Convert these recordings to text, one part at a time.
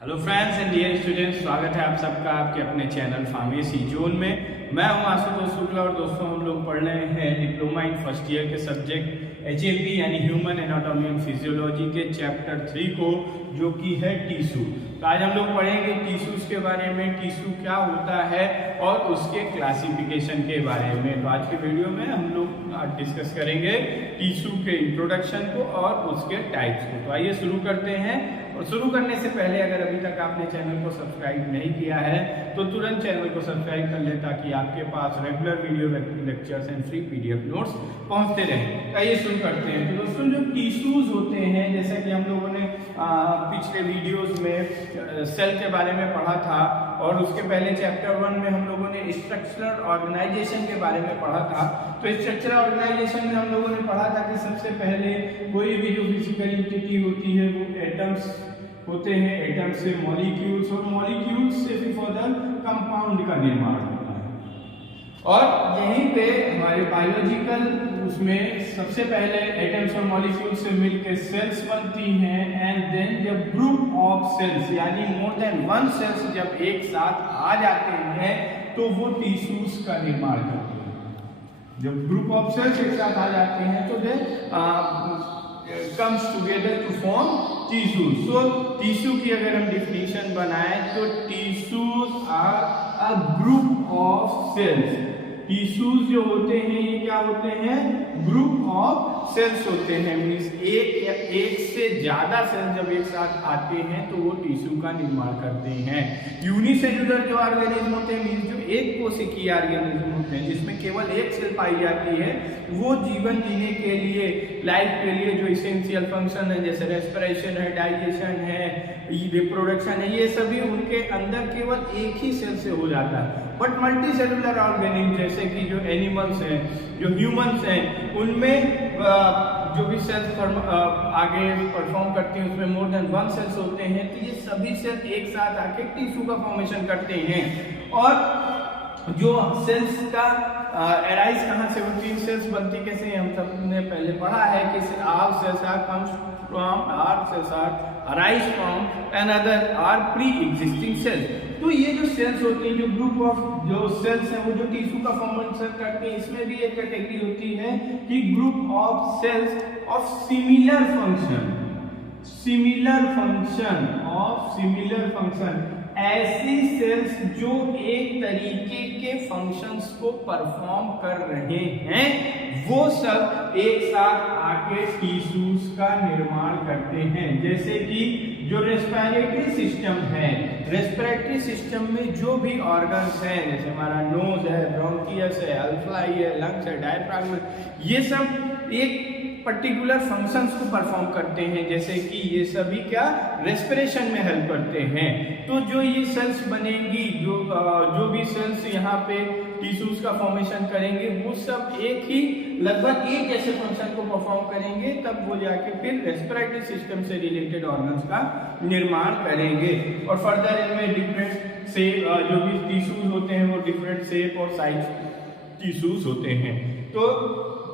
Hello friends and dear students, स्वागत है आप सबका आपके अपने चैनल फार्मेसी जोन में। मैं हूं आशुतोष शुक्ला और दोस्तों हम लोग पढ़ रहे हैं डिप्लोमा इन फर्स्ट ईयर के सब्जेक्ट HAP यानी ह्यूमन एनाटॉमी एंड फिजियोलॉजी के चैप्टर 3 को, जो कि है टिश्यू। तो आज हम लोग पढ़ेंगे टिश्यूज के बारे में, टिश्यू क्या होता है और उसके क्लासिफिकेशन के बारे में। तो आज के वीडियो में हम लोग डिस्कस करेंगे टिश्यू के इंट्रोडक्शन को और उसके टाइप्स को। तो आइए शुरू करते हैं। और शुरू करने से पहले अगर अभी तक आपने चैनल को सब्सक्राइब नहीं किया है तो तुरंत चैनल को सब्सक्राइब कर ले, ताकि आपके पास regular video lectures and free PDF notes पहुंचते रहें। आइए शुरू करते हैं। तो दोस्तों, जो टिश्यूज होते हैं, जैसा कि हम लोगों ने पिछले वीडियोस में सेल के बारे में पढ़ा था और उसके पहले चैप्टर 1 में हम लोगों ने स्ट्रक्चरल ऑर्गेनाइजेशन के बारे में पढ़ा था। तो स्ट्रक्चरल ऑर्गेनाइजेशन में हम लोगों ने पढ़ा था कि सबसे पहले कोई भी जो फिजिकल एंटिटी होती है वो एटम्स होते हैं, एटम से मॉलिक्यूल्स और मॉलिक्यूल्स से फिर फर्दर कंपाउंड का निर्माण होता है। और यहीं पे हमारे बायोलॉजिकल उसमें सबसे पहले एटम्स और मॉलिक्यूल्स से मिलकर सेल्स बनती हैं, एंड देन जब ग्रुप ऑफ सेल्स यानी मोर देन वन सेल्स जब एक साथ आ जाते हैं तो वो टिश्यूज का निर्माण करते हैं। जब ग्रुप ऑफ सेल्स एक साथ आ जाते हैं तो दे comes together to form tissues. So tissue की अगर हम definition बनाएं तो tissues are a group of cells. Tissues जो होते हैं ये क्या होते हैं? ग्रुप ऑफ सेल्स होते हैं। मींस एक या एक से ज्यादा सेल जब एक साथ आते हैं तो वो टिश्यू का निर्माण करते हैं। यूनिसेल्युलर जो ऑर्गेनिज्म होते हैं, मींस जो एक कोशिकीय ऑर्गेनिज्म होते हैं जिसमें केवल एक सेल पाई जाती है, वो जीवन जीने के लिए, लाइफ के लिए जो इसेंशियल फंक्शन है, जैसे रेस्पिरेशन है, डाइजेशन है, रिप्रोडक्शन है, ये सभी उनके अंदर केवल एक ही सेल से हो जाता है। बट मल्टी सेलुलर ऑर्गेनिज्म जैसे कि जो एनिमल्स हैं, जो ह्यूमंस हैं, उनमें जो भी सेल्स आगे परफॉर्म करते हैं उसमें मोर देन वन सेल्स होते हैं। तो ये सभी सेल एक साथ आके टिश्यू का फॉर्मेशन करते हैं। और जो सेल्स का एराइज कहाँ से होती है, सेल्स बनती कैसे हैं, हम सबने पहले पढ़ा है कि all cells are comes from, all cells are arise from another are pre-existing cells। तो ये जो सेल्स होती हैं, जो ग्रुप ऑफ जो सेल्स हैं, वो जो टिश्यू का फॉर्मेशन करते हैं, इसमें भी एक कैटेगरी होती है कि group of cells of similar function. Similar function of similar function, ऐसी सेल्स जो एक तरीके के फंक्शंस को परफॉर्म कर रहे हैं, वो सब एक साथ आके टिश्यूज का निर्माण करते हैं। जैसे कि जो रेस्पिरेटरी सिस्टम है, रेस्पिरेटरी सिस्टम में जो भी ऑर्गन्स हैं, जैसे हमारा नोज है, ब्रोंकियस है, अल्फलाई है, लंग्स है, डायफ्राम है, ये सब एक पर्टिकुलर फंक्शंस को परफॉर्म करते हैं। जैसे कि ये सभी क्या रेस्पिरेशन में हेल्प करते हैं। तो जो ये सेल्स बनेंगी, जो भी सेल्स यहाँ पे टिश्यूज का फॉर्मेशन करेंगे, वो सब एक ही लगभग एक जैसे फंक्शन को परफॉर्म करेंगे, तब वो जाके फिर रेस्पिरेटरी सिस्टम से रिलेटेड ऑर्गन्स का निर्माण करेंगे। और फर्दर इनमें डिफरेंट से जो भी टिश्यूज होते हैं वो डिफरेंट शेप और साइज टिश्यूज होते हैं। तो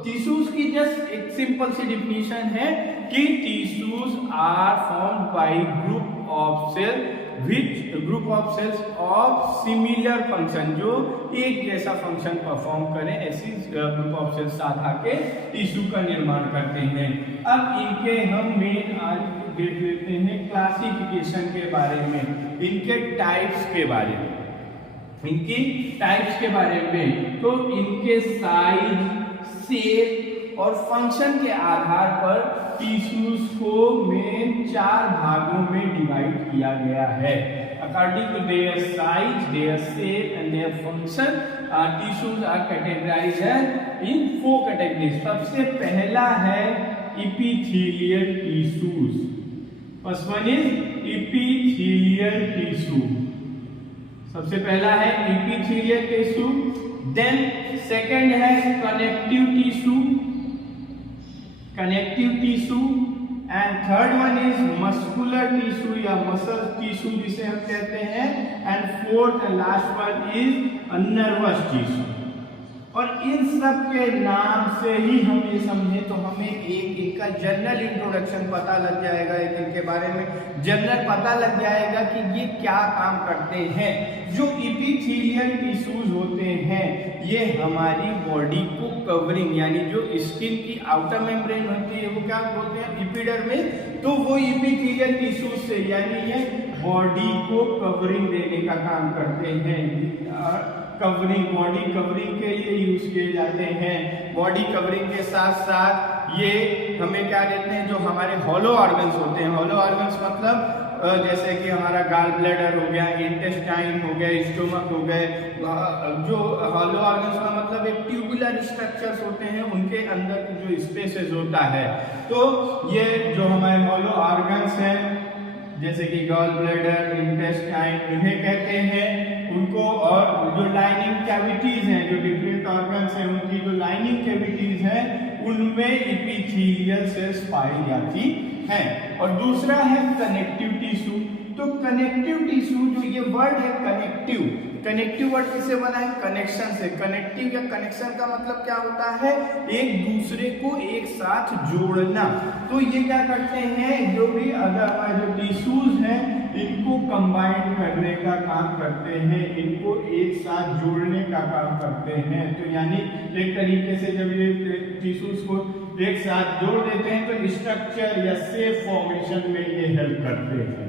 टिश्यूज की जस्ट एक सिंपल सी डिफिनीशन है कि tissues are formed by group of cell which group of cells of similar function, जो एक जैसा फंक्शन परफॉर्म करें, ऐसी ग्रुप ऑफ सेल्स साथ आके टिश्यू का निर्माण करते हैं। अब इनके हम मेन आज देख लेते हैं क्लासिफिकेशन के बारे में, इनके टाइप्स के बारे में, इनकी टाइप्स के बारे में। तो इनके साइज, शेप और फंक्शन के आधार पर टिश्यूज को मेन 4 भागों में डिवाइड किया गया है। According to their size, their shape and their function, tissues are categorized in 4 categories. सबसे पहला है epithelial tissues. First one is epithelial tissue. सबसे पहला है एपिथेलियल टिश्यू। देन सेकंड है connective tissue, connective tissue, and third one is muscular tissue या muscle tissue जिसे हम कहते हैं, and fourth and last one is nervous tissue. और इन सब के नाम से ही हम ये समझे तो हमें एक इनका जनरल इंट्रोडक्शन पता लग जाएगा, एक इनके बारे में जनरल पता लग जाएगा कि ये क्या काम करते हैं। जो इपिथेलियल टिश्यूज होते हैं ये हमारी बॉडी को कवरिंग, यानी जो स्किन की आउटर मेम्ब्रेन होती है वो क्या बोलते हैं, एपिडर्मिस, तो वो इपिथेलियल टिश्यूज से यानी ये बॉडी को कवरिंग देने का काम करते हैं। कवरिंग, बॉडी कवरिंग के लिए यूज किए जाते हैं। बॉडी कवरिंग के साथ साथ ये हमें क्या देते हैं, जो हमारे हॉलो ऑर्गन्स होते हैं, हॉलो ऑर्गन्स मतलब जैसे कि हमारा गाल ब्लैडर हो गया, इंटेस्टाइन हो गया, स्टोमक हो गए, जो हॉलो ऑर्गन्स का मतलब एक ट्यूबुलर स्ट्रक्चर्स होते हैं, उनके अंदर जो स्पेसेस होता है, तो ये जो हमारे हॉलो ऑर्गन्स हैं जैसे कि गॉल ब्लैडर, इंटेस्टाइन, इन्हें कहते हैं उनको। और जो लाइनिंग कैविटीज हैं, जो डिफरेंट ऑर्गन्स हैं उनकी जो लाइनिंग कैविटीज हैं उनमें इपिथेलियल सेल्स पाई जाती हैं। और दूसरा है कनेक्टिव टिश्यू। तो कनेक्टिव टिश्यू जो ये वर्ड है कनेक्टिव, कनेक्टिव वर्ड किससे बना है, कनेक्शन से। कनेक्टिव या कनेक्शन का मतलब क्या होता है, एक दूसरे को एक साथ जोड़ना। तो ये क्या करते हैं, जो भी अदर जो टिश्यूज हैं इनको कंबाइन करने का काम करते हैं, इनको एक साथ जोड़ने का काम करते हैं। तो यानी एक तरीके से जब ये टिश्यूज को एक साथ जोड़ देते हैं तो स्ट्रक्चर या शेप फॉर्मेशन में ये हेल्प करते हैं।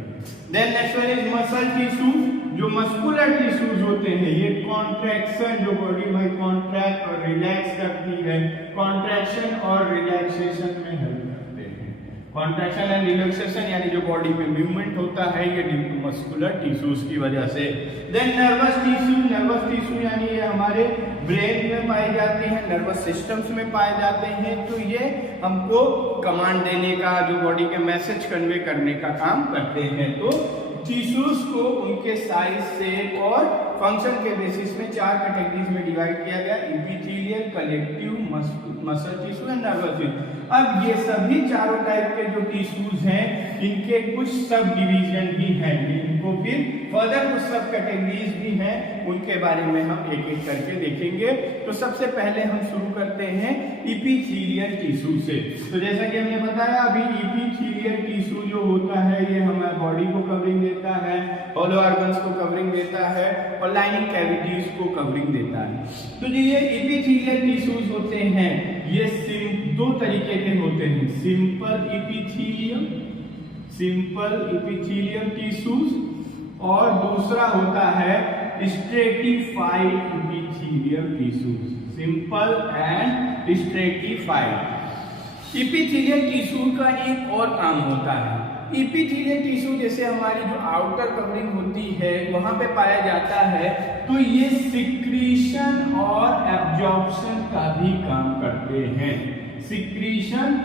Then next one is muscle tissue. जो मस्कुलर टिश्यूज होते हैं ये कॉन्ट्रैक्शन, जो बॉडी में कॉन्ट्रैक्ट और रिलैक्स करती है, कॉन्ट्रैक्शन और रिलैक्सेशन में हेल्प करते हैं। कॉन्ट्रैक्शन एंड रिलैक्सेशन यानी जो बॉडी में मूवमेंट होता है ये मस्कुलर टिश्यूज की वजह से। Then nervous tissue, nervous tissue यानी ये हमारे ब्रेन में पाए जाते हैं, नर्वस सिस्टम्स में पाए जाते हैं। तो ये हमको कमांड देने का, जो बॉडी के मैसेज कन्वे करने का काम करते हैं। तो टिश्यूज को उनके साइज, शेप और फंक्शन के बेसिस में 4 कैटेगरीज में डिवाइड किया गया, epithelial, collective, muscle tissue and nervous tissue. अब ये सभी चारों टाइप के जो टिश्यूज हैं इनके कुछ सब डिवीजन भी हैं, इनको फिर फर्दर कुछ सब कैटेगरीज भी हैं, उनके बारे में हम एक एक करके देखेंगे। तो सबसे पहले हम शुरू करते हैं इपिथेलियल टिश्यू से। तो जैसा कि हमने बताया अभी इपिथेलियल टिश्यू जो होता है ये हमारे बॉडी को कवरिंग देता है, हॉलो ऑर्गन्स को कवरिंग देता है और लाइनिंग कैविटीज को कवरिंग देता है। तो जो ये इपिथेलियल टिश्यूज होते हैं ये 2 तरीके के होते हैं, simple epithelium, simple epithelium tissues, और दूसरा होता है stratified epithelium tissues, simple and stratified. Epithelial tissue का एक और काम होता है, इपिथेलियल टिश्यू जैसे हमारी जो आउटर कवरिंग होती है वहां पे पाया जाता है, तो ये सिक्रीशन और एब्जॉर्प्शन का भी काम करते हैं। सिक्रीशन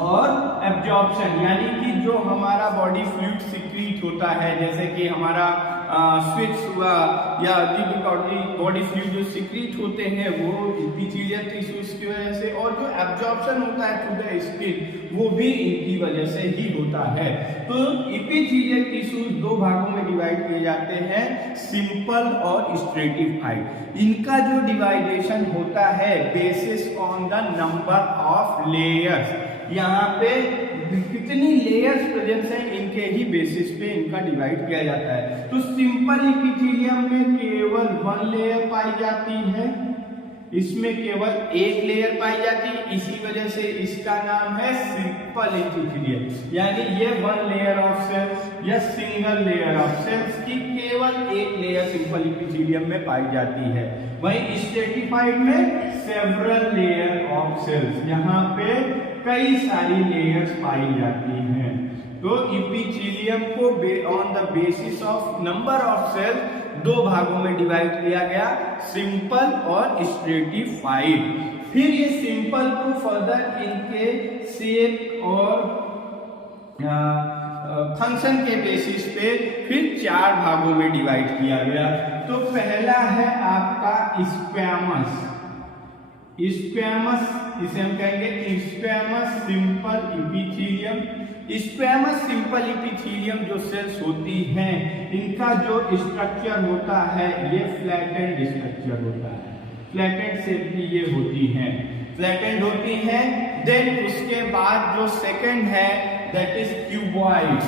और एब्जॉर्प्शन यानी कि जो हमारा बॉडी फ्लूइड सिक्रीट होता है, जैसे कि हमारा स्वेट्स हुआ या बॉडी फ्लूइड जो सिक्रीट होते हैं वो इपिथेलियल टिश्यूज की वजह से, और जो एब्जॉर्प्शन होता है थ्रू द स्किन वो भी इनकी वजह से ही होता है। तो इपिथेलियल टिश्यूज 2 भागों में डिवाइड किए जाते हैं, सिंपल और स्ट्रेटिफाइड। इनका जो डिवाइडेशन होता है basis on the number of layers, यहाँ पे कितनी लेयर्स प्रेजेंट हैं इनके ही बेसिस पे इनका डिवाइड किया जाता है। तो सिंपल इपिथेलियम में केवल 1 लेयर पाई जाती है, इसमें केवल 1 लेयर पाई जाती है, इसी वजह से इसका नाम है सिंपल इपिथेलियम। यानी ये 1 लेयर ऑफ सेल्स या सिंगल लेयर ऑफ सेल्स की केवल 1 लेयर सिंपल इपिथेलियम में पाई जाती है। वहीं स्ट्रेटिफाइड में सेवरल लेयर ऑफ सेल्स, यहाँ पे कई सारी लेयर्स पाई जाती हैं। तो इपिथेलियम को on the basis of number of cells 2 भागों में डिवाइड किया गया, सिंपल और स्ट्रेटिफाइड। फिर ये सिंपल को फर्दर इनके शेप और फंक्शन के बेसिस पे फिर 4 भागों में डिवाइड किया गया। तो पहला है आपका स्क्वैमस, स्क्वैमस इसे हम कहेंगे squamous simple epithelium. Squamous simple epithelium जो सेल्स होती हैं इनका जो स्ट्रक्चर होता है ये फ्लैटेंड स्ट्रक्चर होता है, फ्लैटेंड शेप की ये होती हैं, फ्लैटेंड होती हैं। देन उसके बाद जो सेकंड है दैट इज क्यूबॉइड।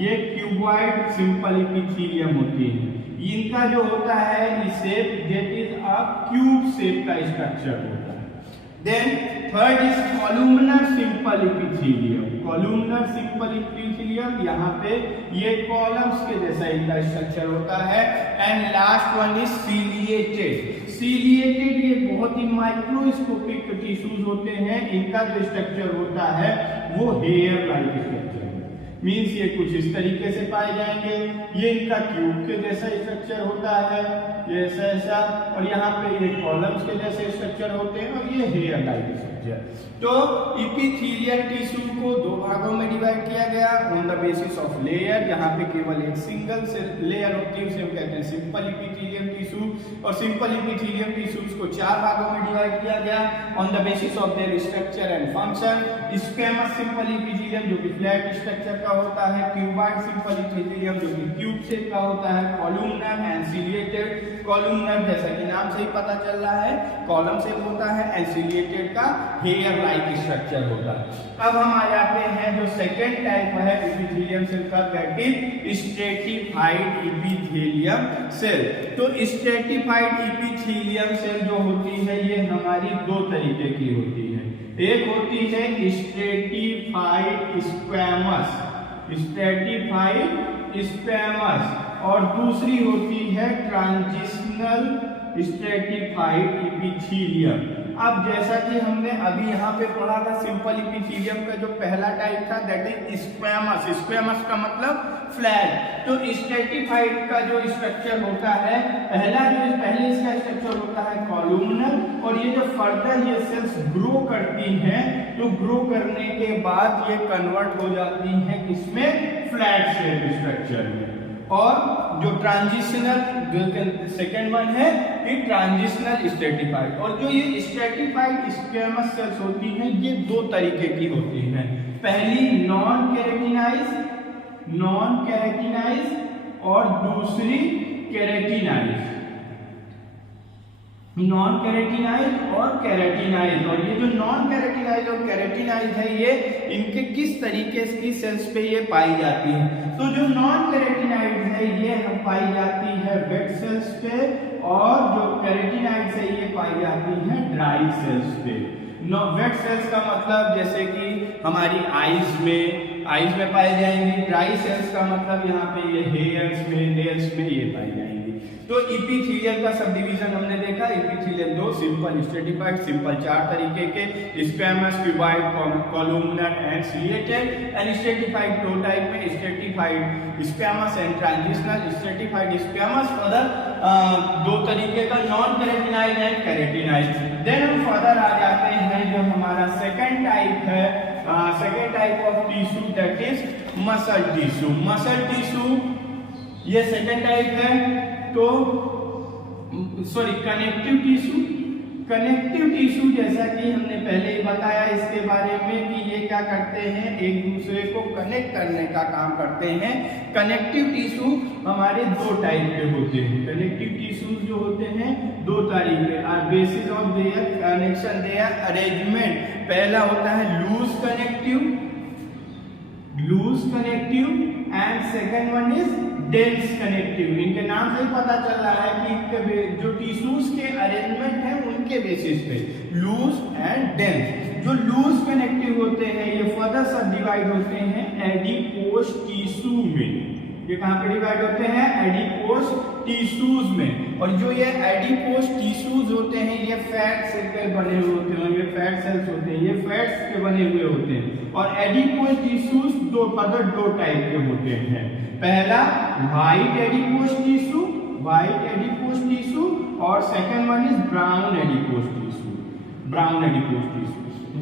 ये क्यूबॉइड सिंपल एपिथेलियम होती है। इनका जो होता है shape that is a cube shape का स्ट्रक्चर होता है। Then third is columnar simple epithelium. Columnar simple epithelium, यहाँ पे ये कॉलम्स के जैसा इनका स्ट्रक्चर होता है। And last one is ciliated. Ciliated ये बहुत ही माइक्रोस्कोपिक टिश्यूज होते हैं। इनका जो स्ट्रक्चर होता है वो हेयर लाइक स्ट्रक्चर है, मीन्स ये कुछ इस तरीके से पाए जाएंगे। ये इनका क्यूब के जैसा स्ट्रक्चर होता है, ये ऐसा, और यहाँ पे ये कॉलम्स के जैसे स्ट्रक्चर होते हैं, और ये हेयर लाइक स्ट्रक्चर। तो एपिथेलियल टिश्यू को दो भागों में डिवाइड किया गया on the basis of layer. यहाँ पे केवल एक सिंगल लेयर होती है, उसे हम कहते हैं सिंपल एपिथेलियम टिश्यू। और सिंपल एपिथेलियम टिश्यूज को चार भागों में डिवाइड किया गया on the basis of there structure and function. Squamous simple epithelium जो कि फ्लैट स्ट्रक्चर का होता है, क्यूबॉइड सिंपल एपिथेलियम जो कि क्यूब शेप का होता है, कॉलुमनर एंड सीलिएटेड। कॉलुमनर जैसा कि नाम से ही पता चल रहा है कॉलम शेप होता है, एंड सीलिएटेड का हेयर लाइक स्ट्रक्चर होता है। अब हम आ जाते हैं जो सेकेंड टाइप है एपिथेलियम सेल का, that is stratified epithelium cell. तो स्ट्रेटिफाइड एपिथेलियम सेल जो होती है ये हमारी दो तरीके की होती है। एक होती है स्ट्रेटिफाइड स्क्वैमस, स्ट्रेटिफाइड स्क्वैमस, और दूसरी होती है ट्रांजिशनल स्ट्रेटिफाइड एपिथेलियम। अब जैसा कि हमने अभी यहाँ पे पढ़ा था सिंपल एपिथेलियम का जो पहला टाइप था दैट इज स्क्वैमस। स्क्वैमस का मतलब फ्लैट। तो स्ट्रेटिफाइड का जो स्ट्रक्चर होता है, पहले इसका स्ट्रक्चर होता है कॉलुमनर, और ये जो फर्दर ये सेल्स ग्रो करती हैं तो ग्रो करने के बाद ये कन्वर्ट हो जाती हैं किसमें, फ्लैट शेप स्ट्रक्चर में। और जो ट्रांजिशनल जो सेकेंड वन है कि ट्रांजिशनल स्ट्रेटिफाइड। और जो ये स्ट्रेटिफाइड स्क्वैमस सेल्स होती हैं ये दो तरीके की होती हैं। पहली नॉन केराटिनाइज और दूसरी केराटिनाइज। नॉन केराटिनाइज और केराटिनाइज। और ये जो नॉन केराटिनाइज और केराटिनाइज है ये इनके किस तरीके की सेल्स पे ये पाई जाती है। तो जो नॉन केराटिनाइज है ये पाई जाती है वेट सेल्स पे, और जो केराटिनाइज है ये पाई जाती है ड्राई सेल्स पे। वेट सेल्स का मतलब जैसे कि हमारी आईज में पाए जाएंगे। ड्राई सेल्स का मतलब यहाँ पे ये हेयर्स में, नेल्स में ये पाई जाएंगे। तो एपिथेलियम का सब डिवीजन हमने देखा। एपिथेलियम दो, सिंपल स्ट्रेटिफाइड, सिंपल चार तरीके के, squamous, cuboid, columnar and ciliated. And stratified दो टाइप में, stratified squamous and transitional. Stratified squamous further दो तरीके का, नॉन केराटिनाइज एंड केराटिनाइज। देन हम फर्दर आ जाते हैं जो हमारा सेकेंड टाइप है, second type of tissue that is muscle tissue. Muscle tissue ये सेकेंड टाइप है। तो sorry connective tissue. Connective tissue जैसा कि हमने पहले ही बताया इसके बारे में कि ये क्या करते हैं, एक दूसरे को कनेक्ट करने का काम करते हैं। कनेक्टिव टिश्यू हमारे दो टाइप के होते हैं। कनेक्टिव टिश्यूज जो होते हैं दो तरीके are basis of their connection, their arrangement. पहला होता है loose connective and second one is dense connective. इनके नाम से ही पता चल रहा है कि इनके जो टिश्यूज के अरेंजमेंट है उनके बेसिस पे लूज एंड डेंस। जो लूज कनेक्टिव होते हैं ये फर्दर सब डिवाइड होते हैं एडिपोज टिश्यू में। ये कहाँ पे डिवाइड होते हैं, एडिपोज टिश्यूज में। और जो ये एडिपोज टिश्यूज होते हैं ये फैट से बने हुए होते हैं, ये फैट सेल्स होते हैं, ये फैट्स के बने हुए होते हैं। और एडिपोज टिश्यूज दो टाइप के होते हैं। पहला व्हाइट एडिपोज टिश्यू और second one is brown adipose tissue.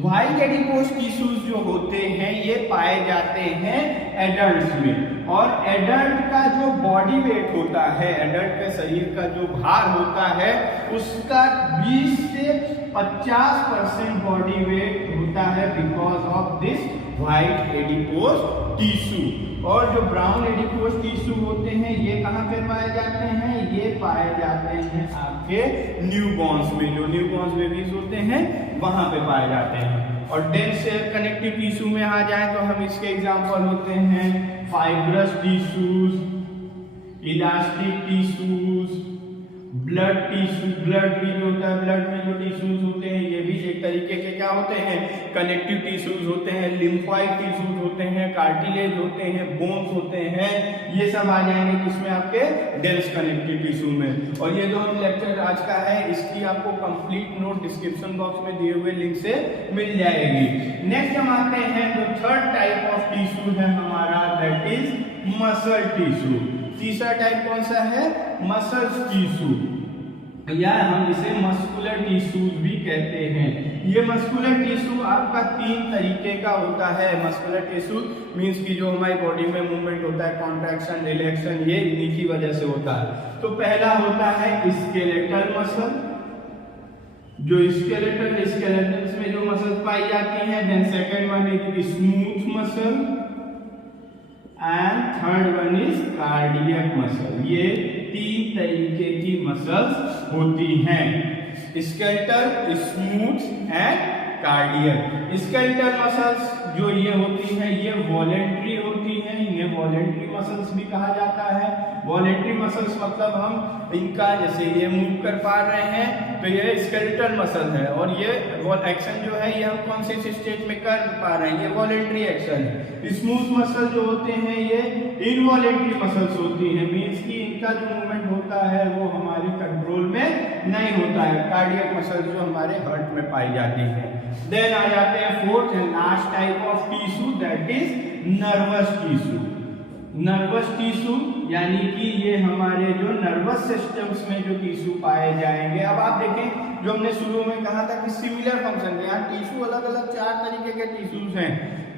White adipose tissues जो होते हैं ये पाए जाते हैं एडल्ट्स में। और एडल्ट का जो बॉडी वेट होता है, एडल्ट के शरीर का जो भार होता है उसका 20 से 50% बॉडी वेट होता है because of this white adipose tissue. और जो ब्राउन एडिपोज टिश्यू होते हैं ये कहाँ पे पाए जाते हैं, ये पाए जाते हैं आपके न्यूबॉर्न्स में, जो न्यूबॉर्न्स बेबीज होते हैं वहां पे पाए जाते हैं। और डेंस कनेक्टिव टिश्यू में आ जाए तो हम इसके एग्जांपल होते हैं fibrous tissues, elastic tissues, blood tissue, blood भी जो होता है, ब्लड में जो टिश्यूज होते हैं ये भी एक तरीके के क्या होते हैं, कनेक्टिव टिश्यूज होते हैं, लिम्फोइड टिश्यूज होते हैं, कार्टिलेज होते हैं, बोन्स होते हैं, ये सब आ जाएंगे किसमें, आपके डेंस कनेक्टिव टिश्यू में। और ये जो लेक्चर आज का है इसकी आपको कंप्लीट नोट डिस्क्रिप्शन बॉक्स में दिए हुए लिंक से मिल जाएगी। नेक्स्ट हम आते हैं जो थर्ड टाइप ऑफ टिश्यू है हमारा, दैट इज मसल टिश्यू। तीसरा टाइप कौन सा है, मसल्स टिश्यू, या हम इसे मस्कुलर टिश्यूज भी कहते हैं। ये मस्कुलर टिश्यू आपका 3 तरीके का होता है। मस्कुलर टिश्यू मींस कि जो हमारी बॉडी में मूवमेंट होता है, कॉन्ट्रैक्शन, रिलैक्शन, ये इन्हीं की वजह से होता है। तो पहला होता है स्केलेटल मसल, जो स्केलेटन में जो मसल पाई जाती हैं। Then second one is smooth muscle and third one is cardiac muscle. ये 3 तरीके की मसल्स होती हैं, skeletal, smooth and cardiac. Skeletal muscles जो ये होती हैं ये वॉलेंट्री होती हैं, इन्हें वॉलेंट्री मसल्स भी कहा जाता है। वॉलेंट्री मसल्स मतलब हम इनका जैसे ये मूव कर पा रहे हैं तो ये स्केलेटल मसल है, और ये एक्शन जो है ये हम कौन से स्टेज में कर पा रहे हैं, ये वॉलेंट्री एक्शन है। स्मूथ मसल जो होते हैं ये इनवॉलेंट्री मसल्स होती हैं, मींस कि इनका जो मूवमेंट होता है वो हमारे कंट्रोल में नहीं होता है। कार्डियक मसल जो हमारे हार्ट में पाई जाती है। देन आ जाते हैं fourth and last type of tissue, that is nervous tissue. Nervous tissue यानी कि ये हमारे जो नर्वस सिस्टम्स में जो टिश्यू पाए जाएंगे। अब आप देखें जो हमने शुरू में कहा था कि सिमिलर फंक्शन, यहाँ टिश्यू अलग अलग 4 तरीके के टिश्यूज हैं,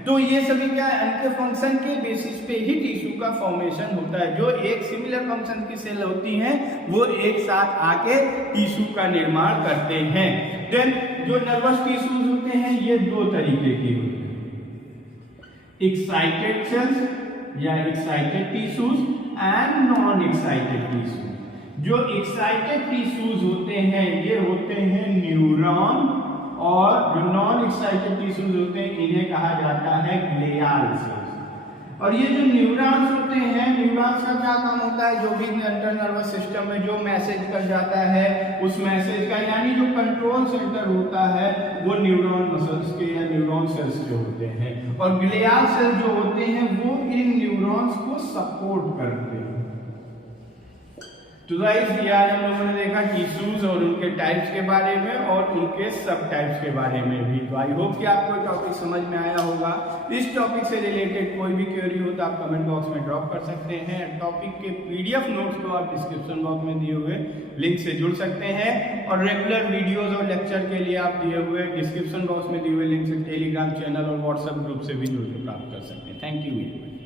तो ये सभी क्या है, इनके फंक्शन के बेसिस पे ही टिश्यू का फॉर्मेशन होता है। जो एक सिमिलर फंक्शन की सेल होती हैं वो एक साथ आके टिश्यू का निर्माण करते हैं। देन जो नर्वस टिश्यूज होते हैं ये 2 तरीके की होती है, एक्साइटेड सेल्स या excited tissues and non excited tissues. जो एक्साइटेड टिश्यूज होते हैं ये होते हैं न्यूरॉन, और जो नॉन एक्साइटेड टिश्यूज होते हैं इन्हें कहा जाता है ग्लियाल सेल्स। और ये जो न्यूरॉन्स होते हैं, न्यूरॉन्स का क्या काम होता है, जो भी सेंट्रल नर्वस सिस्टम में जो मैसेज कर जाता है उस मैसेज का, यानी जो कंट्रोल सेंटर होता है वो न्यूरॉन मसल्स के या न्यूरॉन सेल्स के होते हैं। और ग्लियाल सेल जो होते हैं वो इन न्यूरॉन्स को सपोर्ट करते हैं। तो गाइस ये आज हम लोगों ने देखा टिश्यूज और उनके टाइप्स के बारे में और उनके सब टाइप्स के बारे में भी। तो आई होप कि आपको टॉपिक समझ में आया होगा। इस टॉपिक से रिलेटेड कोई भी क्वेरी हो तो आप कमेंट बॉक्स में ड्रॉप कर सकते हैं। टॉपिक के PDF नोट्स को आप डिस्क्रिप्शन बॉक्स में दिए हुए लिंक से जुड़ सकते हैं, और रेगुलर वीडियोज और लेक्चर के लिए आप दिए हुए डिस्क्रिप्शन बॉक्स में दिए हुए लिंक से टेलीग्राम चैनल और व्हाट्सएप ग्रुप से भी जुड़ के प्राप्त कर सकते हैं। Thank you.